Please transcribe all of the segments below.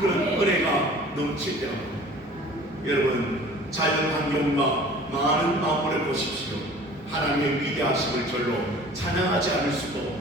그런 은혜가 넘칠 때가 여러분 자연 환경과 많은 만물을 보십시오. 하나님의 위대하심을 절로 찬양하지 않을 수도.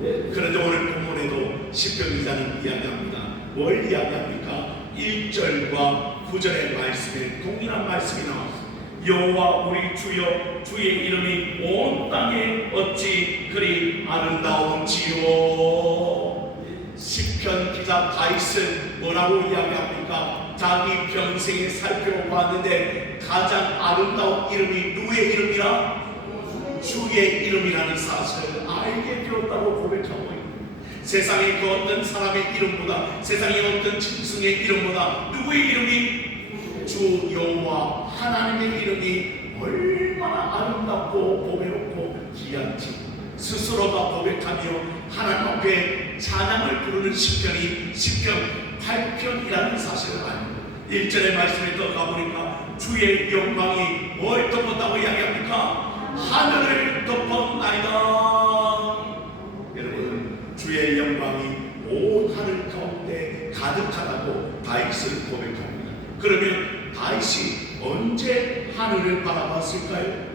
그런데 오늘 본문에도 시편 기자는 이야기합니다. 뭘 이야기합니까? 1절과 9절의 말씀에 동일한 말씀이 나왔습니다. 여호와 우리 주여, 주의 이름이 온 땅에 어찌 그리 아름다운지요. 시편 기자 다윗은 뭐라고 이야기합니까? 자기 평생에 살펴봤는데 가장 아름다운 이름이 누구의 이름이라? 주의 이름이라는 사실을 알게 되었다고 고백하고 있습니다. 세상의 그 어떤 사람의 이름보다, 세상의 어떤 짐승의 이름보다 누구의 이름이? 주 여호와 하나님의 이름이 얼마나 아름답고 보배롭고 귀한지 스스로가 고백하며 하나님 앞에 찬양을 부르는 시편이 시편 8편이라는 사실을 알고 1절의 말씀에 더 가보니까 주의 영광이 뭘 덮었다고 이야기합니까? 하늘을 덮었나이다. 여러분 주의 영광이 온 하늘 가운데 가득하다고 다윗은 고백합니다. 그러면 다윗이 언제 하늘을 바라봤을까요?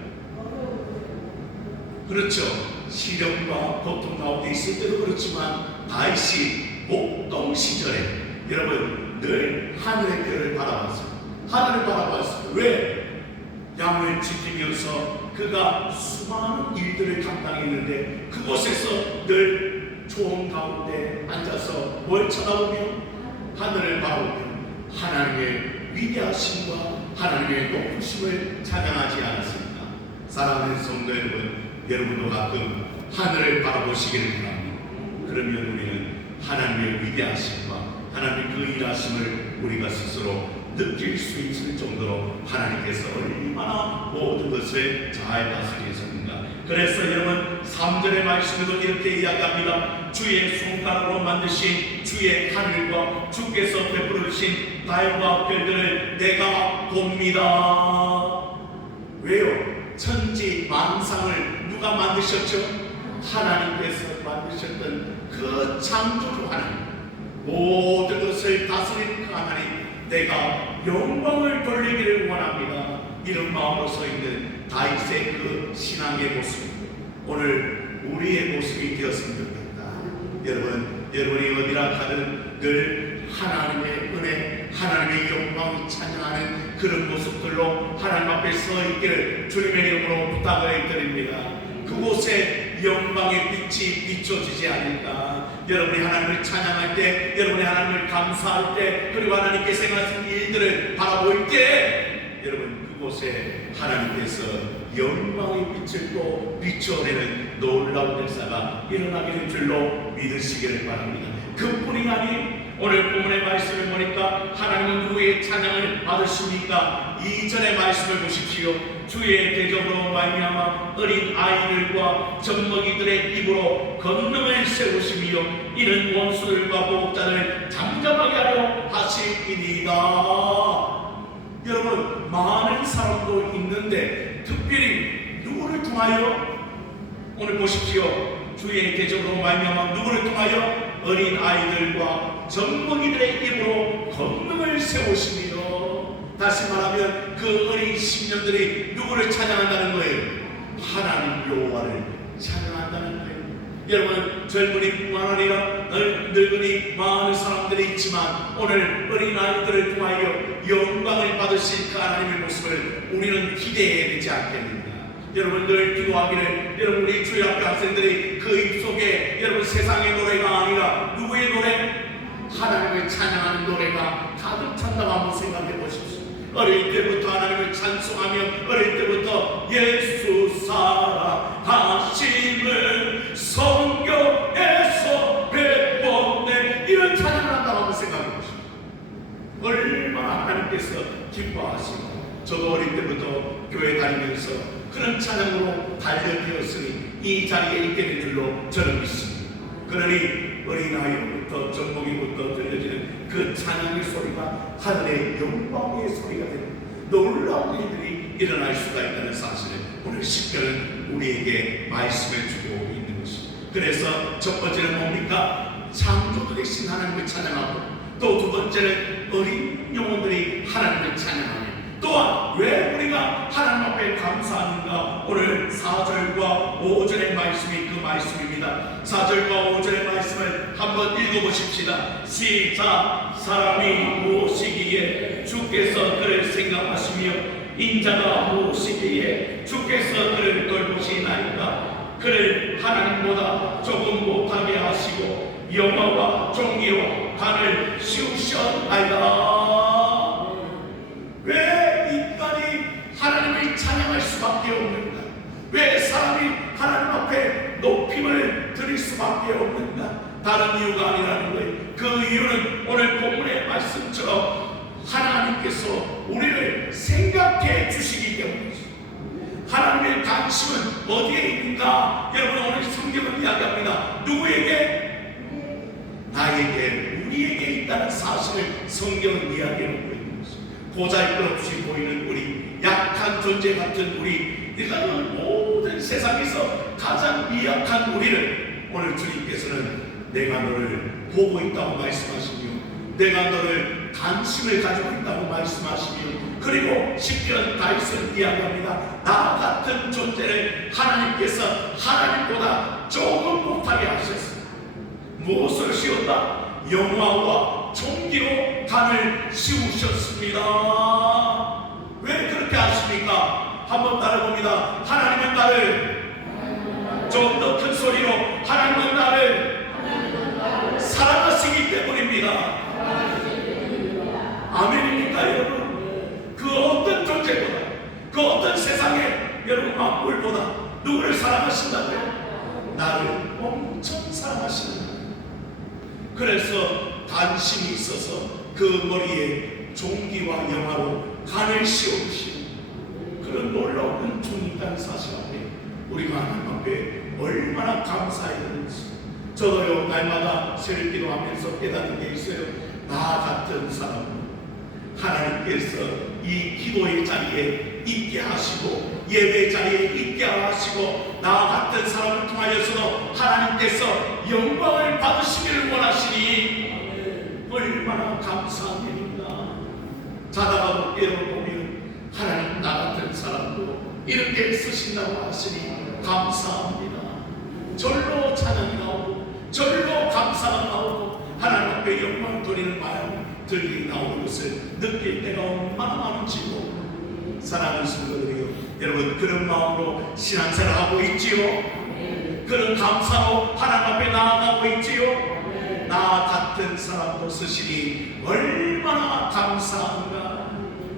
그렇죠. 시련과 고통 가운데 있을 때도 그렇지만 다윗이 목동 시절에 여러분 늘 하늘의 별을 바라봤어요. 하늘을 바라봤어요. 왜? 양을 지키면서 그가 수많은 일들을 감당했는데 그곳에서 늘 초원 가운데 앉아서 뭘 쳐다보며 하늘을 바라보며 하나님의 위대하심과 하나님의 높으심을 찬양하지 않았습니까? 사랑하는 성도 여러분, 여러분도 가끔 하늘을 바라보시기를 바랍니다. 그러면 우리는 하나님의 위대하심과 하나님의 그 일하심을 우리가 스스로 느낄 수 있을 정도로 하나님께서 얼마나 모든 것을 잘 다스리셨는가. 그래서 여러분 3절의 말씀에도 이렇게 이야기합니다. 주의 손가락으로 만드신 주의 하늘과 주께서 베풀어 주신 달과 별들을 내가 봅니다. 왜요? 천지 만상을 누가 만드셨죠? 하나님께서 만드셨던 그 창조주 하나님, 모든 것을 다스리는 그 하나님, 내가 영광을 돌리기를 원합니다. 이런 마음으로 서 있는 다윗의 그 신앙의 모습, 오늘 우리의 모습이 되었으면 좋겠다. 여러분이 어디라 가든 늘 하나님의 은혜, 하나님의 영광을 찬양하는 그런 모습들로 하나님 앞에 서 있기를 주님의 이름으로 부탁을 드립니다. 그곳에 영광의 빛이 비춰지지 않을까. 여러분이 하나님을 찬양할 때, 여러분이 하나님을 감사할 때, 그리고 하나님께서 행하신 일들을 바라볼 때 여러분 그곳에 하나님께서 영광의 빛을 또 비춰내는 놀라운 역사가 일어나게 될 줄로 믿으시기를 바랍니다. 그뿐이 아니 오늘 본문의 말씀을 보니까 하나님은 누구의 찬양을 받으십니까? 2절의 말씀을 보십시오. 주의 대적으로 말미암아 어린 아이들과 젖먹이들의 입으로 권능을 세우시며 이는 원수들과 보복자를 잠잠하게 하려 하시니이다. 여러분 많은 사람도 있는데 특별히 누구를 통하여? 오늘 보십시오. 주의 대적으로 말미암아 누구를 통하여? 어린 아이들과 젖먹이들의 입으로 권능을 세우시며, 다시 말하면 그 어린 심령들이 누구를 찬양한다는 거예요? 하나님 여호와를 찬양한다는 거예요. 여러분 젊은이뿐만 아니라 늙은이 많은 사람들이 있지만 오늘 어린 아이들을 통하여 영광을 받으신 그 하나님의 모습을 우리는 기대해야 되지 않겠는가? 여러분 늘 기도하기를, 여러분 우리 주의 학교 학생들이 그 입속에 여러분 세상의 노래가 아니라 누구의 노래? 하나님을 찬양하는 노래가 가득 찬다고 한번 생각해 보십시오. 어릴 때부터 하나님을 찬송하며 어릴 때부터 예수 사랑하심을 성경에서 배웠네, 이런 찬양을 한다고 한번 생각해 보십시오. 얼마나 하나님께서 기뻐하시고, 저도 어릴 때부터 교회 다니면서 그런 찬양으로 단련되었으니 이 자리에 있게 된 줄로 저는 믿습니다. 그러니 어린아이부터 젖먹이부터 들려지는 그 찬양의 소리가 하늘의 영광의 소리가 되는 놀라운 일들이 일어날 수가 있다는 사실을 오늘 시편은 우리에게 말씀해 주고 있는 것입니다. 그래서 첫 번째는 뭡니까? 창조주 되신 하나님을 찬양하고, 또 두 번째 번째는 어린 영혼들이 하나님을 찬양하며, 또한 왜 우리가 하나님 앞에 감사하는가? 오늘 4절과 5절의 말씀이 그 말씀입니다. 4절과 5절의 말씀을 한번 읽어보십시다. 시작. 사람이 무엇이기에 주께서 그를 생각하시며 인자가 무엇이기에 주께서 그를 돌보시나이까? 그를 하나님보다 조금 못하게 하시고 영화와 종기와 간을 씌우셨나이다. 왜 인간이 하나님을 찬양할 수밖에 없는가? 왜 사람이 하나님 앞에 높임을 드릴 수밖에 없는가? 다른 이유가 아니라는 거예요. 그 이유는 오늘 본문의 말씀처럼 하나님께서 우리를 생각해 주시기 때문이죠. 하나님의 관심은 어디에 있는가? 여러분, 오늘 성경은 이야기합니다. 누구에게? 나에게, 우리에게 있다는 사실을 성경은 이야기하고 있는 것입니다. 보잘것없이 보이는 우리, 약한 존재 같은 우리, 이거는 모든 세상에서 가장 미약한 우리를 오늘 주님께서는 내가 너를 보고 있다고 말씀하시며, 내가 너를 관심을 가지고 있다고 말씀하시며, 그리고 시편 다윗은 이야기합니다. 나 같은 존재를 하나님께서 하나님보다 조금 못하게 하셨습니다. 무엇을 씌웠다? 영화와 종기로 간을 씌우셨습니다. 왜 그렇게 하십니까? 한번 따라봅니다. 하나님은 나를, 좀 더 큰 소리로, 하나님은 나를 사랑하시기 때문입니다. 아멘입니까 여러분? 그 어떤 존재보다, 그 어떤 세상에 여러분 만물보다 누구를 사랑하신다고요? 나를 엄청 사랑하신다. 그래서 관심이 있어서 그 머리에 종기와 영화로 간을 씌워주시는 그런 놀라운 은총이 있다는 사실 앞에 우리가 하나님 앞에 얼마나 감사해야 되는지, 저도요 날마다 새벽 기도하면서 깨닫는 게 있어요. 나 같은 사람 하나님께서 이 기도의 자리에 있게 하시고 예배 자리에 있게 하시고 나 같은 사람을 통하여서도 하나님께서 영광을 받으시기를 원하시니 얼마나 감사한 일입니다. 자다가도 깨어보면 하나님 나 같은 사람도 이렇게 쓰신다고 하시니 감사합니다. 절로 찬양이 나오고 절로 감사가 나오고 하나님 앞에 영광을 돌리는 마음들이 나오는 것을 느낄 때가 얼마나 많은지요. 사랑하는 성도들이요, 여러분 그런 마음으로 신앙생활을 하고 있지요? 그런 감사로 하나님 앞에 나아가고 있지요? 나 같은 사람도 쓰시니 얼마나 감사한가.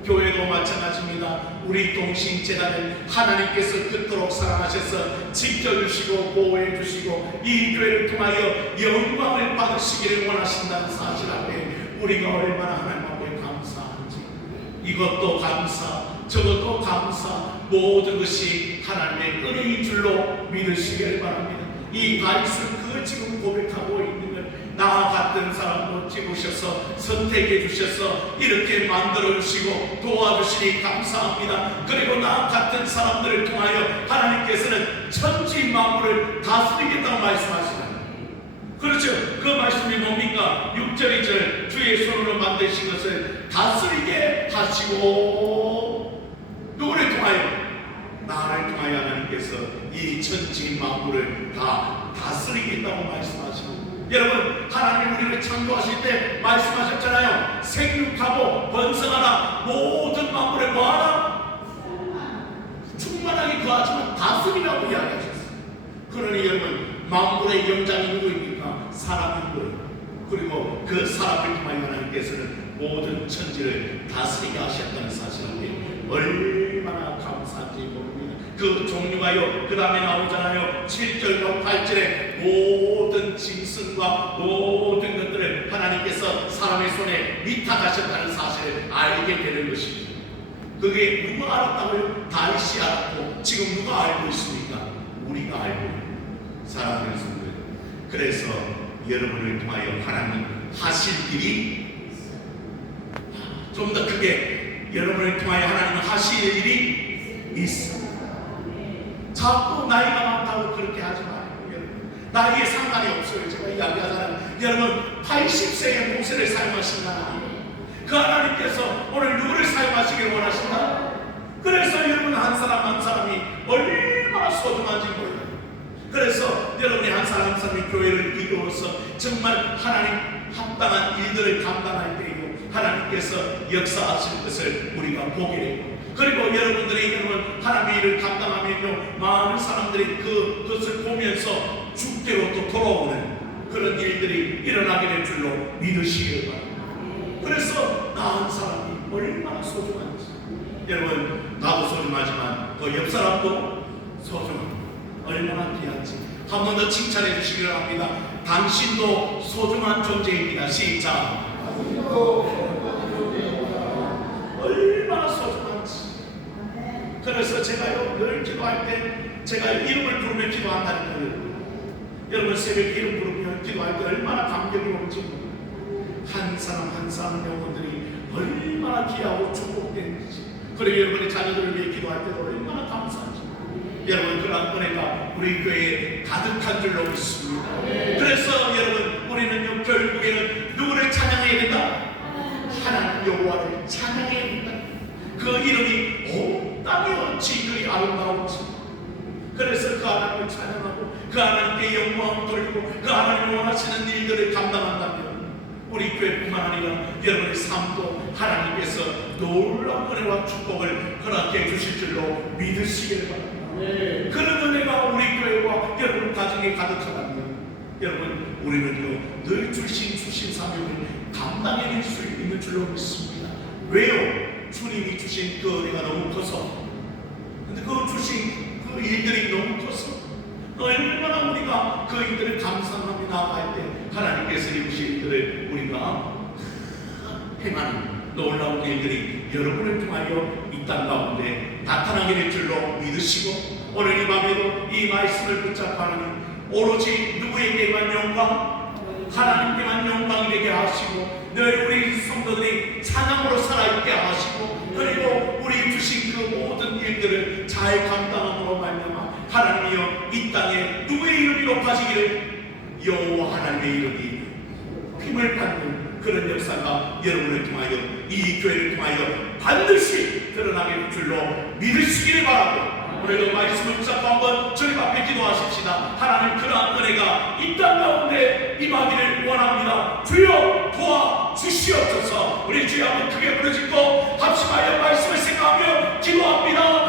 교회도 마찬가지입니다. 우리 동신재단을 하나님께서 그토록 사랑하셔서 지켜주시고 보호해주시고 이 교회를 통하여 영광을 받으시기를 원하신다는 사실 앞에 우리가 얼마나 하나님 앞에 감사한지, 이것도 감사, 저것도 감사, 모든 것이 하나님의 은혜인 줄로 믿으시기를 바랍니다. 이 다윗은 그 지금 고백하고 있는 것, 나 같은 사람도 찍으셔서 선택해 주셔서 이렇게 만들어 주시고 도와주시니 감사합니다. 그리고 나 같은 사람들을 통하여 하나님께서는 천지 만물을 다스리겠다고 말씀하시나요? 그렇죠. 그 말씀이 뭡니까? 6절 2절 주의 손으로 만드신 것을 다스리게 하시고, 누구를 통하여? 나를 통하여 하나님께서 이 천지 만물을 다 다스리겠다고 말씀하시고, 여러분 하나님 우리를 창조하실 때 말씀하셨잖아요. 생육하고 번성하라, 모든 만물을 뭐하라? 충만하게 거하지만 다스리라고 이야기하셨어요. 그러니 여러분 만물의 영장이 누구입니까? 사람인 거예요. 그리고 그 사람을 통하여 하나님께서는 모든 천지를 다스리게 하셨다는 사실을 얼마나 감사한지 모릅니다. 그 종류가요, 그 다음에 나오잖아요. 7절과 8절에 모든 짐승과 모든 것들을 하나님께서 사람의 손에 위탁하셨다는 사실을 알게 되는 것입니다. 그게 누가 알았다고요? 다윗이 알았고 지금 누가 알고 있습니까? 우리가 알고 있습니다. 사랑하는 성도들, 그래서 여러분을 통하여 하나님 하실 일이, 좀 더 크게 여러분을 통하여 하나님은 하실 일이 있습니다. 자꾸 나이가 많다고 그렇게 하지 마요. 여러분 나이에 상관이 없어요. 제가 이야기하잖아요. 여러분 80세의 모세를 사용하신 하나님, 그 하나님께서 오늘 누구를 사용하시기를 원하신다? 그래서 여러분 한 사람 한 사람이 얼마나 소중한지 몰라요. 그래서 여러분이 한 사람 한 사람이 교회를 이루어서 정말 하나님 합당한 일들을 감당할 때에도 하나님께서 역사하실 것을 우리가 보게 되고, 그리고 여러분들이 여러분 하나님의 일을 감당하면요 많은 사람들이 그것을 보면서 주께로 또 돌아오는 그런 일들이 일어나게 될 줄로 믿으시길 바랍니다. 그래서 나 한 사람이 얼마나 소중한지, 여러분 나도 소중하지만 그 옆 사람도 소중합니다. 얼마나 귀한지 한 번 더 칭찬해 주시기를 합니다. 당신도 소중한 존재입니다. 시작. 얼마나 소중한지. 그래서 제가요 늘 기도할 때 제가 이름을 부르며 기도한다니까요. 여러분 새벽에 이름 부르며 기도할 때 얼마나 감격이 오는지 몰라요. 한 사람 한 사람 영혼들이 얼마나 귀하고 축복되는지, 그리고 여러분의 자녀들을 위해 기도할 때도 얼마나 감사한지, 여러분 그런 은혜가 우리 교회에 가득한 줄로 믿습니다. 그래서 여러분 우리는요 결국에는 누구를 찬양해야 된다? 하나님 여호와를 찬양해야 된다. 그 이름이 온 땅에 어찌 그리 아름다운지. 그래서 그 하나님을 찬양하고 그 하나님께 영광을 돌리고 그 하나님이 원하시는 일들을 감당한다면 우리 교회뿐만 아니라 여러분의 삶도 하나님께서 놀라운 은혜와 축복을 허락해 주실 줄로 믿으시길 바랍니다. 그런 은혜가 우리 교회와 여러분 가정에 가득하다면 여러분 우리는요 늘 주신 사명을 감당해낼 수 있는 줄로 믿습니다. 왜요? 주님이 주신 그 은혜가 너무 커서, 근데 그 주신 그 일들이 너무 커서 얼마나 우리가 그 일들을 감상하며 나아갈 때 하나님께서 이루신 일들을 우리가 행하는 놀라운 일들이 여러분을 통하여 이 땅 가운데 나타나게 될 줄로 믿으시고, 오늘 이 밤에도 이 말씀을 붙잡고 하나님 오로지 누구에게만 영광, 하나님께만 영광이 되게 하시고 늘 우리 성도들이 찬양으로 살아있게 하시고, 그리고 우리 주신 그 모든 일들을 잘 감당함으로 말미암아 하나님이여 이 땅에 누구의 이름이 높아지기를 여호와 하나님의 이름이 힘을 받는 그런 역사가 여러분을 통하여 이 교회를 통하여 반드시 드러나게 될 줄로 믿으시기를 바라고, 오늘도 말씀을 붙잡고 한번 주님 앞에 기도하십시다. 하나님 그러한 은혜가 이 땅 가운데 임하기를 원합니다. 주여 도와주시옵소서. 우리 주여 한번 크게 부르짖고 합심하여 말씀을 생각하며 기도합니다.